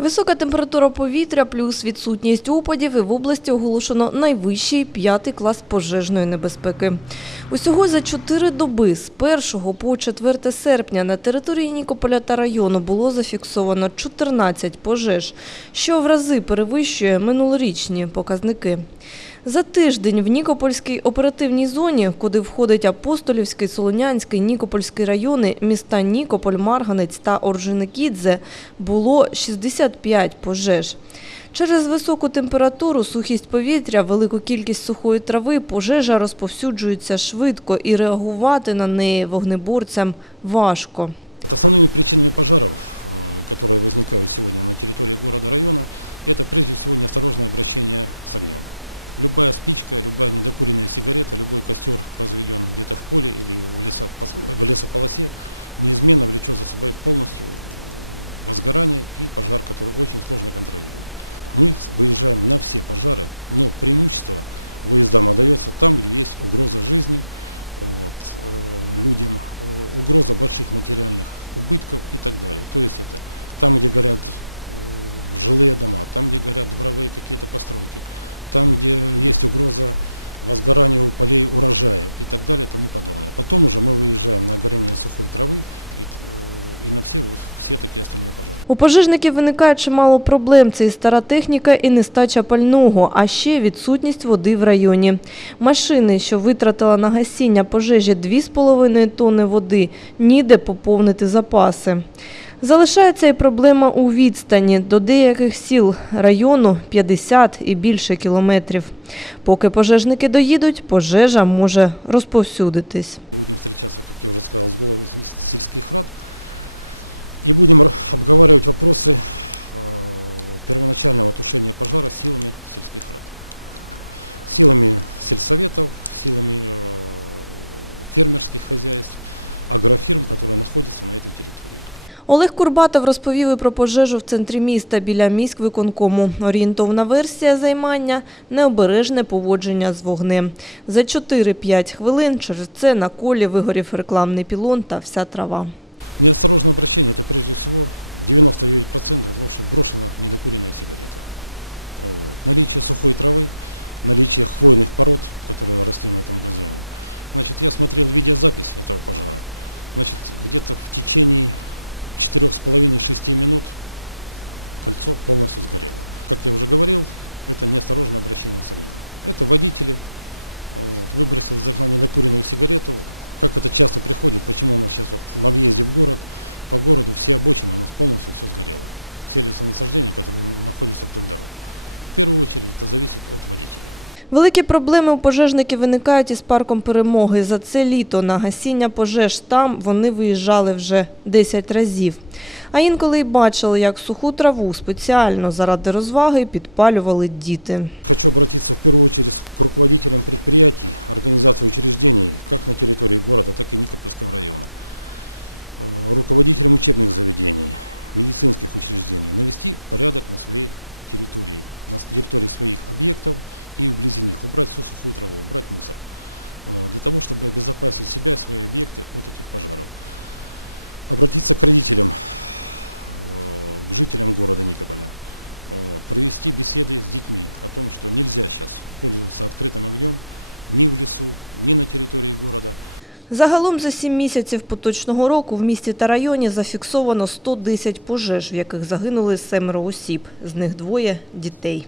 Висока температура повітря плюс відсутність опадів і в області оголошено найвищий п'ятий клас пожежної небезпеки. Усього за чотири доби з 1 по 4 серпня на території Нікополя та району було зафіксовано 14 пожеж, що в рази перевищує минулорічні показники. За тиждень в Нікопольській оперативній зоні, куди входить Апостолівський, Солонянський, Нікопольський райони, міста Нікополь, Марганець та Орджоникідзе, було 65 пожеж. Через високу температуру, сухість повітря, велику кількість сухої трави пожежа розповсюджується швидко і реагувати на неї вогнеборцям важко. У пожежників виникає чимало проблем. Це і стара техніка, і нестача пального, а ще відсутність води в районі. Машини, що витратила на гасіння пожежі 2,5 тонни води, ніде поповнити запаси. Залишається і проблема у відстані. До деяких сіл району 50 і більше кілометрів. Поки пожежники доїдуть, пожежа може розповсюдитись. Олег Курбатов розповів і про пожежу в центрі міста біля міськвиконкому. Орієнтовна версія займання – необережне поводження з вогнем. За 4-5 хвилин через це на колі вигорів рекламний пілон та вся трава. Великі проблеми у пожежників виникають із парком перемоги. За це літо на гасіння пожеж там вони виїжджали вже 10 разів. А інколи й бачили, як суху траву спеціально заради розваги підпалювали діти. Загалом за сім місяців поточного року в місті та районі зафіксовано 110 пожеж, в яких загинули семеро осіб, з них двоє – дітей.